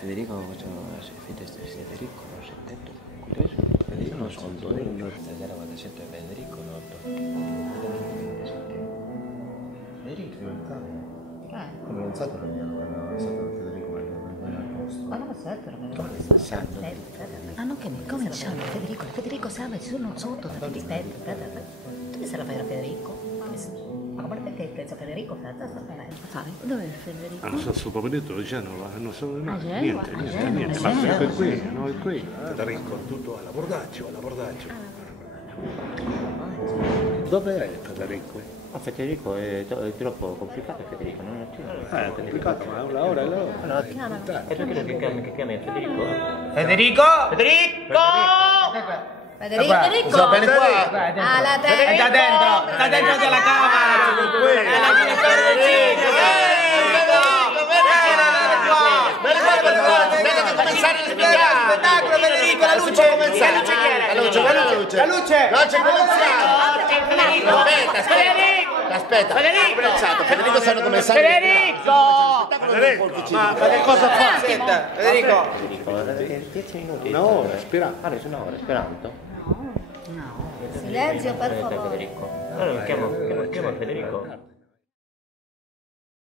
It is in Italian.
Federico, Federico, non si è detto, Federico non so, stasera vado a sentire Federico, no? Federico, come non stato non è stato Federico al posto. Ma non è stato, che come diciamo Federico Salva ci sono sotto, aspetta. Dove sarà Federico? Ma come perché penso Federico dove è Federico? Non so, suo pomeriggio lo dicevano, non so niente, Genova. ma è qui, no, è qui. Federico, tutto all'abordaggio. Dove è Federico? Ma Federico è troppo complicato, Federico, non è È complicato, ma ora è l'ora. E perché che chiami Federico? Federico! Federico! Sta bene qua? Ah, la È da dentro! Sta dentro della camera! È la direzione del cinema! Deve cominciare lo spettacolo, Federico, la luce! La luce! Non c'è cominciato! Aspetta! Federico stanno cominciando! Ma che cosa fa? Senta, Federico! 10 minuti. Una ora, spirando. Ah, una ora, sperando. Silenzio, per favore. Federico. Allora chiamo Federico.